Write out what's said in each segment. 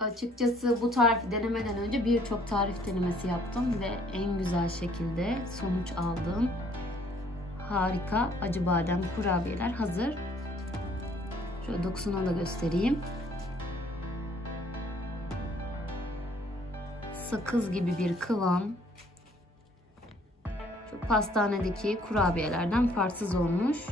Açıkçası bu tarifi denemeden önce birçok tarif denemesi yaptım ve en güzel şekilde sonuç aldığım harika acı badem kurabiyeler hazır. Şöyle dokusunu da göstereyim. Sakız gibi bir kıvam. Şu pastanedeki kurabiyelerden farksız olmuş.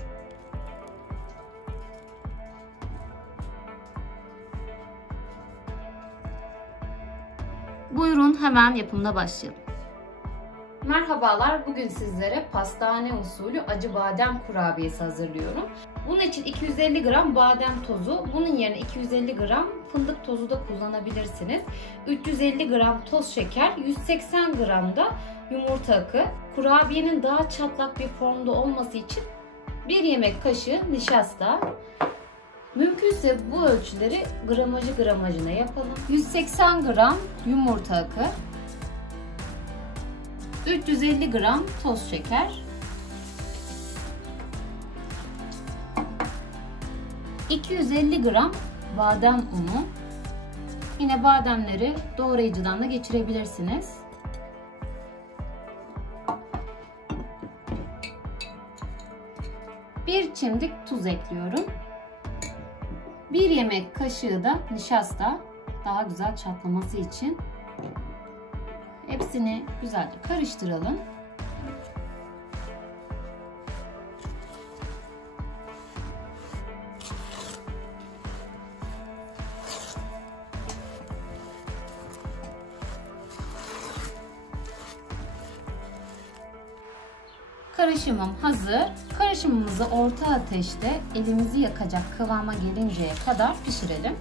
Buyurun hemen yapımına başlayalım. Merhabalar, bugün sizlere pastane usulü acı badem kurabiyesi hazırlıyorum. Bunun için 250 gram badem tozu, bunun yerine 250 gram fındık tozu da kullanabilirsiniz. 350 gram toz şeker, 180 gram da yumurta akı. Kurabiyenin daha çatlak bir formda olması için 1 yemek kaşığı nişasta. Mümkünse bu ölçüleri gramajına yapalım. 180 gram yumurta akı, 350 gram toz şeker, 250 gram badem unu. Yine bademleri doğrayıcıdan da geçirebilirsiniz. Bir çimdik tuz ekliyorum. 1 yemek kaşığı da nişasta, daha güzel çatlaması için. Hepsini güzelce karıştıralım. Karışımım hazır. Karışımımızı orta ateşte elimizi yakacak kıvama gelinceye kadar pişirelim.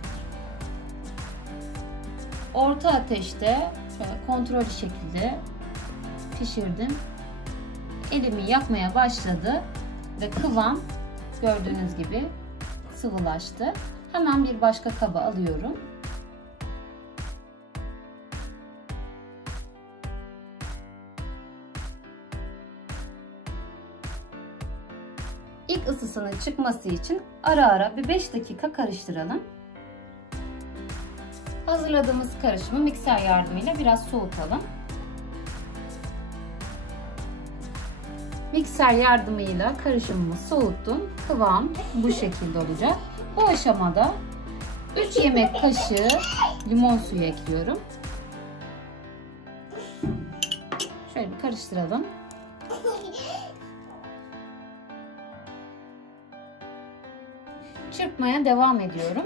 Orta ateşte şöyle kontrollü şekilde pişirdim. Elimi yakmaya başladı ve kıvam gördüğünüz gibi sıvılaştı. Hemen bir başka kaba alıyorum. İlk ısısının çıkması için ara ara bir 5 dakika karıştıralım. Hazırladığımız karışımı mikser yardımıyla biraz soğutalım. Mikser yardımıyla karışımımı soğuttum. Kıvam bu şekilde olacak. Bu aşamada 3 yemek kaşığı limon suyu ekliyorum. Şöyle bir karıştıralım. Çırpmaya devam ediyorum.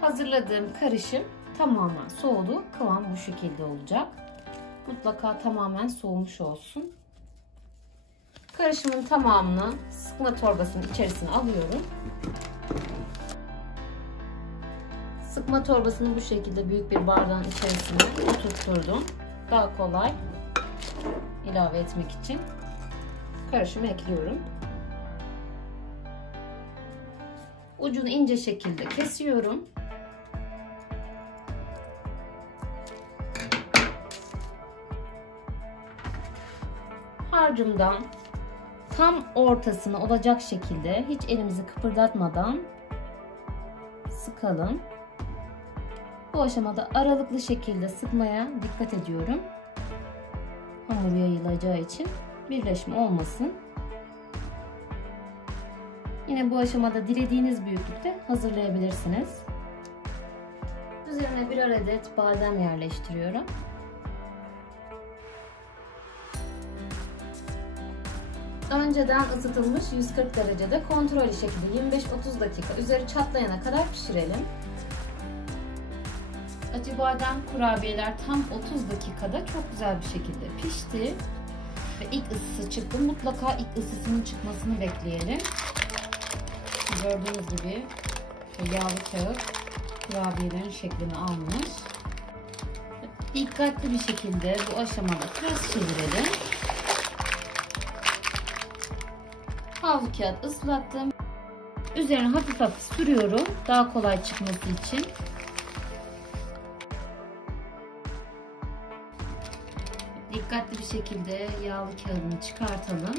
Hazırladığım karışım tamamen soğudu. Kıvam bu şekilde olacak. Mutlaka tamamen soğumuş olsun. Karışımın tamamını sıkma torbasının içerisine alıyorum. Sıkma torbasını bu şekilde büyük bir bardağın içerisine oturtturdum. Daha kolay ilave etmek için karışımı ekliyorum. Ucunu ince şekilde kesiyorum. Harcımdan tam ortasına olacak şekilde hiç elimizi kıpırdatmadan sıkalım. Bu aşamada aralıklı şekilde sıkmaya dikkat ediyorum. Hamur yayılacağı için birleşme olmasın. Yine bu aşamada dilediğiniz büyüklükte hazırlayabilirsiniz. Üzerine birer adet badem yerleştiriyorum. Önceden ısıtılmış 140 derecede kontrollü şekilde 25-30 dakika üzeri çatlayana kadar pişirelim. Acı badem kurabiyeler tam 30 dakikada çok güzel bir şekilde pişti. Ve ilk ısısı çıktı. Mutlaka ilk ısısının çıkmasını bekleyelim. Gördüğünüz gibi yağlı kağıt kurabiyelerin şeklini almış. Dikkatli bir şekilde bu aşamada biraz çevirelim. Havlu kağıt ıslattım. Üzerine hafif hafif sürüyorum daha kolay çıkması için. Dikkatli bir şekilde yağlı kağıdını çıkartalım.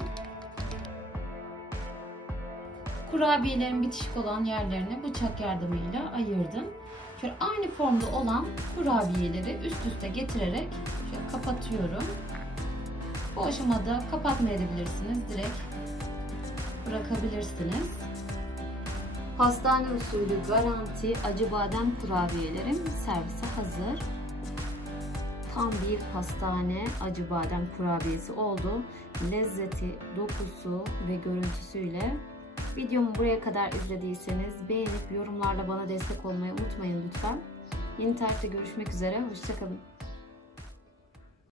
Kurabiyelerin bitişik olan yerlerini bıçak yardımıyla ayırdım. Şöyle aynı formda olan kurabiyeleri üst üste getirerek şöyle kapatıyorum. Bu aşamada kapatmayabilirsiniz. Direkt bırakabilirsiniz. Pastane usulü garanti acı badem kurabiyelerim servise hazır. Tam bir pastane acı badem kurabiyesi oldu. Lezzeti, dokusu ve görüntüsüyle. Videomu buraya kadar izlediyseniz beğenip yorumlarla bana destek olmayı unutmayın lütfen. Yeni tarifte görüşmek üzere. Hoşça kalın.